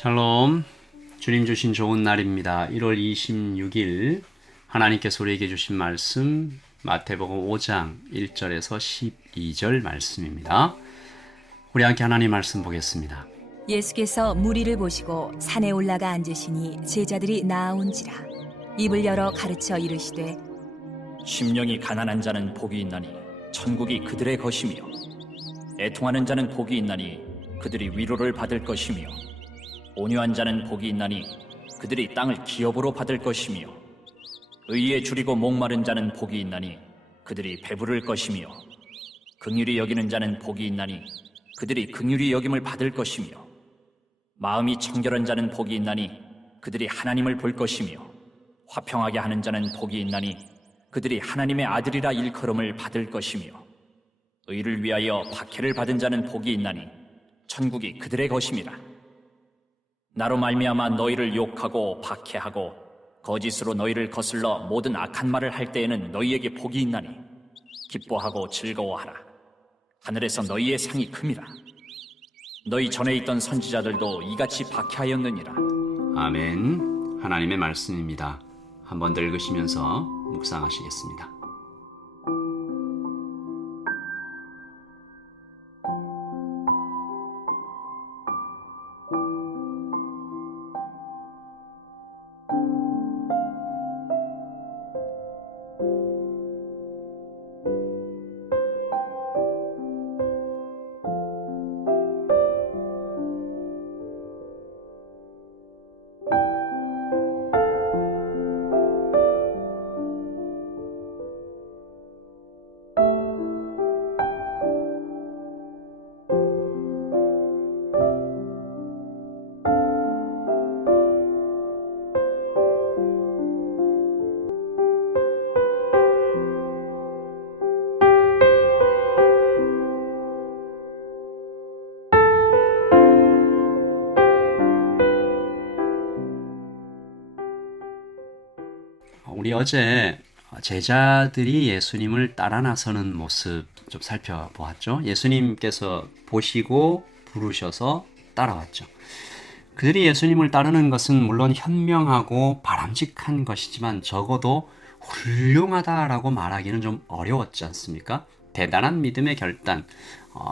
샬롬. 주님 주신 좋은 날입니다. 1월 26일 하나님께서 우리에게 주신 말씀 마태복음 5장 1절에서 12절 말씀입니다. 우리 함께 하나님 말씀 보겠습니다. 예수께서 무리를 보시고 산에 올라가 앉으시니 제자들이 나아온지라. 입을 열어 가르쳐 이르시되 심령이 가난한 자는 복이 있나니 천국이 그들의 것이며, 애통하는 자는 복이 있나니 그들이 위로를 받을 것이며, 온유한 자는 복이 있나니 그들이 땅을 기업으로 받을 것이며, 의에 줄이고 목마른 자는 복이 있나니 그들이 배부를 것이며, 긍휼히 여기는 자는 복이 있나니 그들이 긍휼히 여김을 받을 것이며, 마음이 청결한 자는 복이 있나니 그들이 하나님을 볼 것이며, 화평하게 하는 자는 복이 있나니 그들이 하나님의 아들이라 일컬음을 받을 것이며, 의를 위하여 박해를 받은 자는 복이 있나니 천국이 그들의 것임이라. 나로 말미암아 너희를 욕하고 박해하고 거짓으로 너희를 거슬러 모든 악한 말을 할 때에는 너희에게 복이 있나니 기뻐하고 즐거워하라. 하늘에서 너희의 상이 큼이라. 너희 전에 있던 선지자들도 이같이 박해하였느니라. 아멘. 하나님의 말씀입니다. 한 번 더 읽으시면서 묵상하시겠습니다. 우리 어제 제자들이 예수님을 따라 나서는 모습 좀 살펴보았죠. 예수님께서 보시고 부르셔서 따라왔죠. 그들이 예수님을 따르는 것은 물론 현명하고 바람직한 것이지만 적어도 훌륭하다라고 말하기는 좀 어려웠지 않습니까? 대단한 믿음의 결단,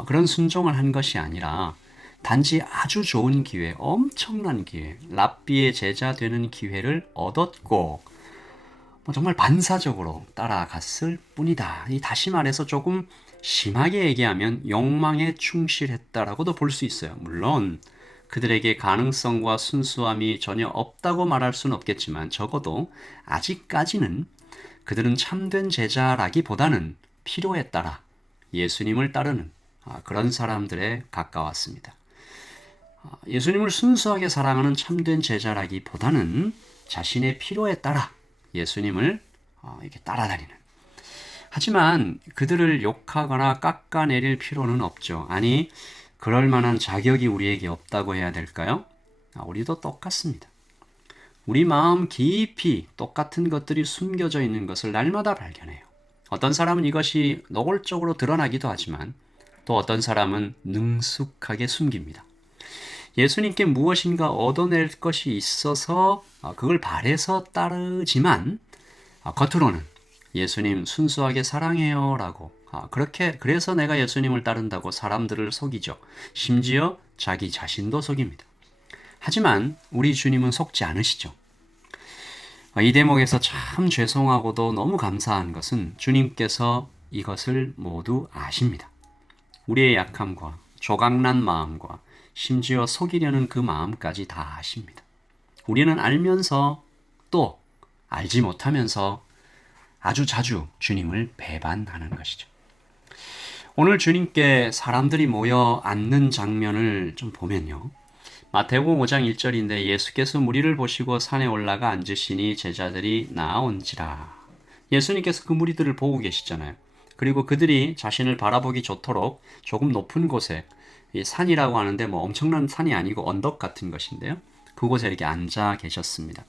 그런 순종을 한 것이 아니라 단지 아주 좋은 기회, 엄청난 기회, 랍비의 제자 되는 기회를 얻었고 정말 반사적으로 따라갔을 뿐이다. 다시 말해서 조금 심하게 얘기하면 욕망에 충실했다라고도 볼 수 있어요. 물론 그들에게 가능성과 순수함이 전혀 없다고 말할 수는 없겠지만 적어도 아직까지는 그들은 참된 제자라기보다는 필요에 따라 예수님을 따르는 그런 사람들에 가까웠습니다. 예수님을 순수하게 사랑하는 참된 제자라기보다는 자신의 필요에 따라 예수님을 이렇게 따라다니는. 하지만 그들을 욕하거나 깎아내릴 필요는 없죠. 아니, 그럴 만한 자격이 우리에게 없다고 해야 될까요? 우리도 똑같습니다. 우리 마음 깊이 똑같은 것들이 숨겨져 있는 것을 날마다 발견해요. 어떤 사람은 이것이 노골적으로 드러나기도 하지만 또 어떤 사람은 능숙하게 숨깁니다. 예수님께 무엇인가 얻어낼 것이 있어서 그걸 바래서 따르지만 겉으로는 예수님 순수하게 사랑해요 라고 그래서 내가 예수님을 따른다고 사람들을 속이죠. 심지어 자기 자신도 속입니다. 하지만 우리 주님은 속지 않으시죠. 이 대목에서 참 죄송하고도 너무 감사한 것은 주님께서 이것을 모두 아십니다. 우리의 약함과 조각난 마음과 심지어 속이려는 그 마음까지 다 아십니다. 우리는 알면서 또 알지 못하면서 아주 자주 주님을 배반하는 것이죠. 오늘 주님께 사람들이 모여 앉는 장면을 좀 보면요. 마태복음 5장 1절인데 예수께서 무리를 보시고 산에 올라가 앉으시니 제자들이 나아온지라. 예수님께서 그 무리들을 보고 계시잖아요. 그리고 그들이 자신을 바라보기 좋도록 조금 높은 곳에, 산이라고 하는데 엄청난 산이 아니고 언덕 같은 것인데요. 그곳에 이렇게 앉아 계셨습니다.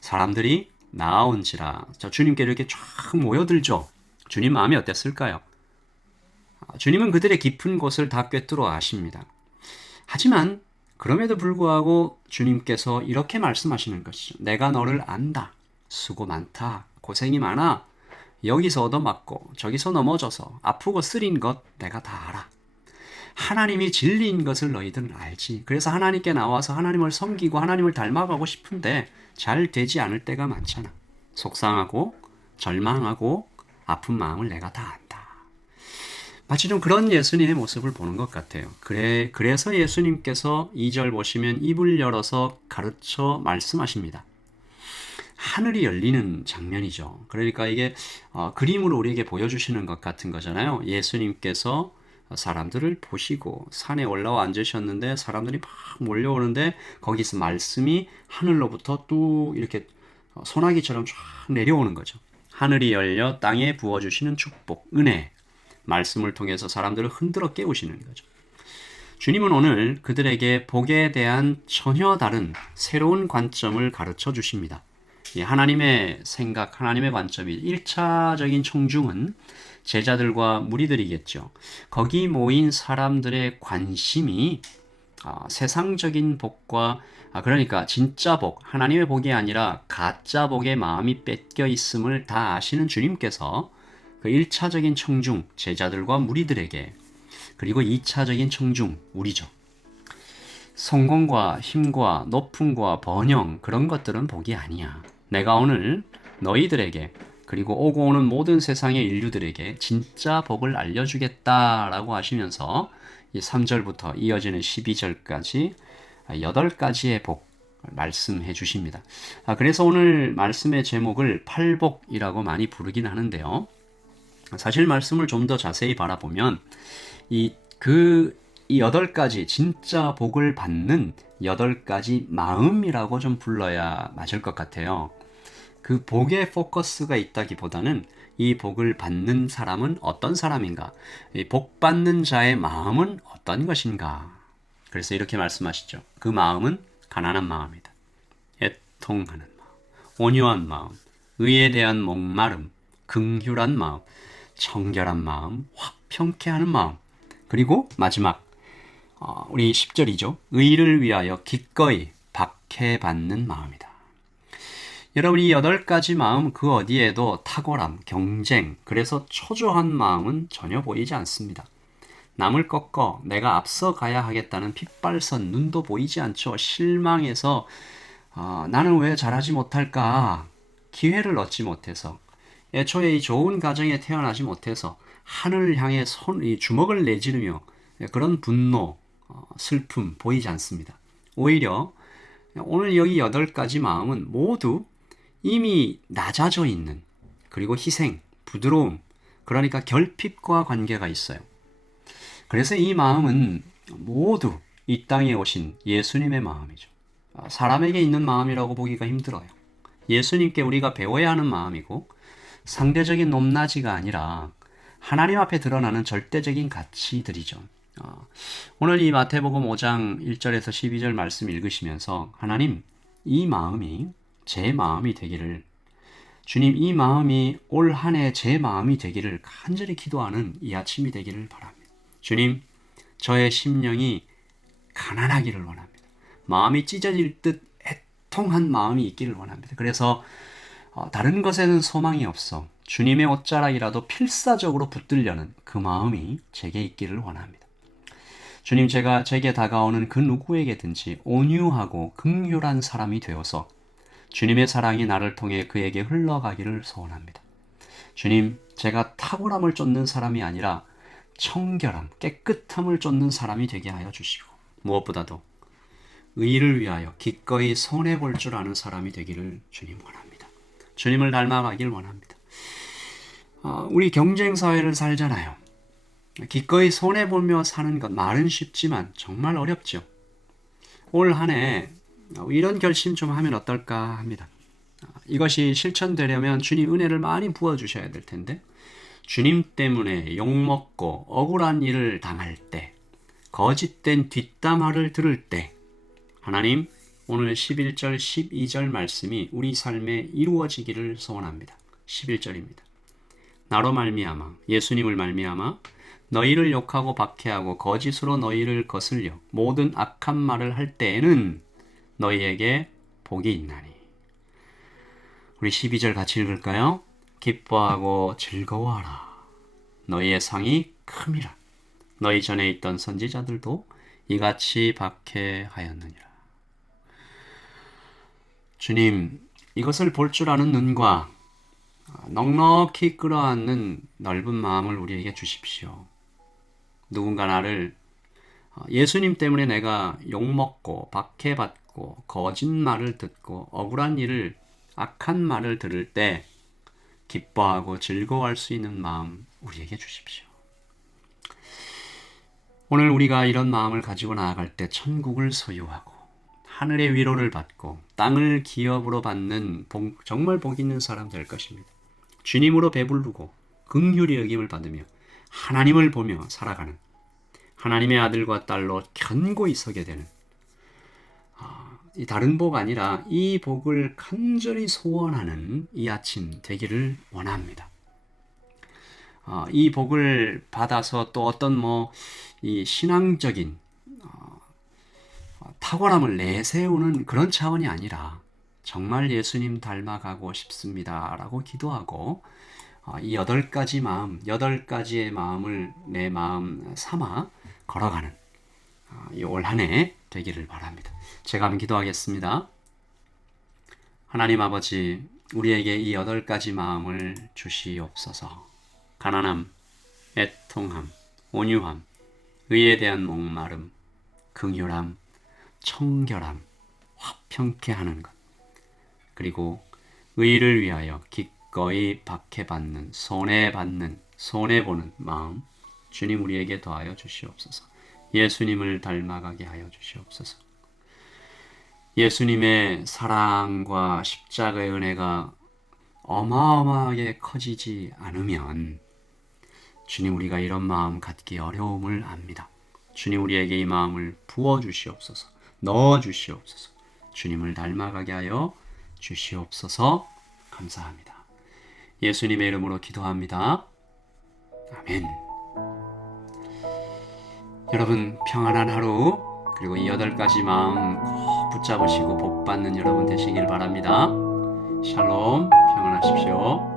사람들이 나아온지라. 주님께 이렇게 쫙 모여들죠. 주님 마음이 어땠을까요? 주님은 그들의 깊은 곳을 다 꿰뚫어 아십니다. 하지만 그럼에도 불구하고 주님께서 이렇게 말씀하시는 것이죠. 내가 너를 안다. 수고 많다. 고생이 많아. 여기서 얻어맞고 저기서 넘어져서 아프고 쓰린 것 내가 다 알아. 하나님이 진리인 것을 너희들은 알지. 그래서 하나님께 나와서 하나님을 섬기고 하나님을 닮아가고 싶은데 잘 되지 않을 때가 많잖아. 속상하고 절망하고 아픈 마음을 내가 다 안다. 마치 좀 그런 예수님의 모습을 보는 것 같아요. 그래서 예수님께서 2절 보시면 입을 열어서 가르쳐 말씀하십니다. 하늘이 열리는 장면이죠. 그러니까 이게 그림으로 우리에게 보여주시는 것 같은 거잖아요. 예수님께서 사람들을 보시고 산에 올라와 앉으셨는데 사람들이 막 몰려오는데 거기서 말씀이 하늘로부터 뚝 이렇게 소나기처럼 쫙 내려오는 거죠. 하늘이 열려 땅에 부어주시는 축복, 은혜, 말씀을 통해서 사람들을 흔들어 깨우시는 거죠. 주님은 오늘 그들에게 복에 대한 전혀 다른 새로운 관점을 가르쳐 주십니다. 하나님의 생각, 하나님의 관점이 1차적인 청중은 제자들과 무리들이겠죠. 거기 모인 사람들의 관심이 세상적인 복과 그러니까 진짜 복, 하나님의 복이 아니라 가짜 복의 마음이 뺏겨 있음을 다 아시는 주님께서 그 1차적인 청중, 제자들과 무리들에게 그리고 2차적인 청중, 우리죠. 성공과 힘과 높음과 번영 그런 것들은 복이 아니야. 내가 오늘 너희들에게 그리고 오고 오는 모든 세상의 인류들에게 진짜 복을 알려주겠다라고 하시면서 이 3절부터 이어지는 12절까지 8가지의 복 말씀해 주십니다. 그래서 오늘 말씀의 제목을 팔복이라고 많이 부르긴 하는데요. 사실 말씀을 좀 더 자세히 바라보면 이 8가지 진짜 복을 받는 8가지 마음이라고 좀 불러야 맞을 것 같아요. 그 복에 포커스가 있다기보다는 이 복을 받는 사람은 어떤 사람인가? 이 복 받는 자의 마음은 어떤 것인가? 그래서 이렇게 말씀하시죠. 그 마음은 가난한 마음이다. 애통하는 마음, 온유한 마음, 의에 대한 목마름, 긍휼한 마음, 청결한 마음, 화평케 하는 마음. 그리고 마지막 우리 10절이죠. 의를 위하여 기꺼이 박해받는 마음이다. 여러분 이 8가지 마음 그 어디에도 탁월함, 경쟁, 그래서 초조한 마음은 전혀 보이지 않습니다. 남을 꺾어 내가 앞서 가야 하겠다는 핏발선 눈도 보이지 않죠. 실망해서 나는 왜 잘하지 못할까? 기회를 얻지 못해서 애초에 이 좋은 가정에 태어나지 못해서 하늘을 향해 이 주먹을 내지르며 그런 분노, 슬픔 보이지 않습니다. 오히려 오늘 여기 8가지 마음은 모두 이미 낮아져 있는 그리고 희생, 부드러움, 그러니까 결핍과 관계가 있어요. 그래서 이 마음은 모두 이 땅에 오신 예수님의 마음이죠. 사람에게 있는 마음이라고 보기가 힘들어요. 예수님께 우리가 배워야 하는 마음이고 상대적인 높낮이가 아니라 하나님 앞에 드러나는 절대적인 가치들이죠. 오늘 이 마태복음 5장 1절에서 12절 말씀 읽으시면서 하나님 이 마음이 제 마음이 되기를 주님 이 마음이 올 한 해 제 마음이 되기를 간절히 기도하는 이 아침이 되기를 바랍니다. 주님 저의 심령이 가난하기를 원합니다. 마음이 찢어질 듯 애통한 마음이 있기를 원합니다. 그래서 다른 것에는 소망이 없어 주님의 옷자락이라도 필사적으로 붙들려는 그 마음이 제게 있기를 원합니다. 주님 제게 다가오는 그 누구에게든지 온유하고 긍휼한 사람이 되어서 주님의 사랑이 나를 통해 그에게 흘러가기를 소원합니다. 주님 제가 탁월함을 쫓는 사람이 아니라 청결함, 깨끗함을 쫓는 사람이 되게 하여 주시고 무엇보다도 의를 위하여 기꺼이 손해볼 줄 아는 사람이 되기를 주님 원합니다. 주님을 닮아가길 원합니다. 우리 경쟁사회를 살잖아요. 기꺼이 손해보며 사는 것 말은 쉽지만 정말 어렵죠. 올 한 해 이런 결심 좀 하면 어떨까 합니다. 이것이 실천되려면 주님 은혜를 많이 부어주셔야 될 텐데 주님 때문에 욕먹고 억울한 일을 당할 때 거짓된 뒷담화를 들을 때 하나님 오늘 11절 12절 말씀이 우리 삶에 이루어지기를 소원합니다. 11절입니다. 나로 말미암아 예수님을 말미암아 너희를 욕하고 박해하고 거짓으로 너희를 거슬려 모든 악한 말을 할 때에는 너희에게 복이 있나니. 우리 12절 같이 읽을까요? 기뻐하고 즐거워하라. 너희의 상이 큼이라. 너희 전에 있던 선지자들도 이같이 박해하였느니라. 주님, 이것을 볼 줄 아는 눈과 넉넉히 끌어안는 넓은 마음을 우리에게 주십시오. 누군가 나를 예수님 때문에 내가 욕먹고 박해받고 거짓말을 듣고 억울한 일을 악한 말을 들을 때 기뻐하고 즐거워할 수 있는 마음 우리에게 주십시오. 오늘 우리가 이런 마음을 가지고 나아갈 때 천국을 소유하고 하늘의 위로를 받고 땅을 기업으로 받는 정말 복 있는 사람 될 것입니다. 주님으로 배부르고 긍휼히 여김을 받으며 하나님을 보며 살아가는 하나님의 아들과 딸로 견고히 서게 되는 이 다른 복 아니라 이 복을 간절히 소원하는 이 아침 되기를 원합니다. 이 복을 받아서 또 어떤 이 신앙적인 탁월함을 내세우는 그런 차원이 아니라 정말 예수님 닮아가고 싶습니다 라고 기도하고 이 8가지 마음, 8가지의 마음을 내 마음 삼아 걸어가는 이 올 한 해 되기를 바랍니다. 제가 한번 기도하겠습니다. 하나님 아버지, 우리에게 이 8가지 마음을 주시옵소서. 가난함, 애통함, 온유함, 의에 대한 목마름, 긍휼함, 청결함, 화평케 하는 것, 그리고 의를 위하여 기꺼이 박해받는, 손해받는, 손해보는 마음, 주님 우리에게 더하여 주시옵소서. 예수님을 닮아가게 하여 주시옵소서. 예수님의 사랑과 십자가의 은혜가 어마어마하게 커지지 않으면 주님 우리가 이런 마음 갖기 어려움을 압니다. 주님 우리에게 이 마음을 부어주시옵소서. 넣어주시옵소서. 주님을 닮아가게 하여 주시옵소서. 감사합니다. 예수님의 이름으로 기도합니다. 아멘. 여러분 평안한 하루, 그리고 이 8가지 마음 꼭 붙잡으시고 복 받는 여러분 되시길 바랍니다. 샬롬, 평안하십시오.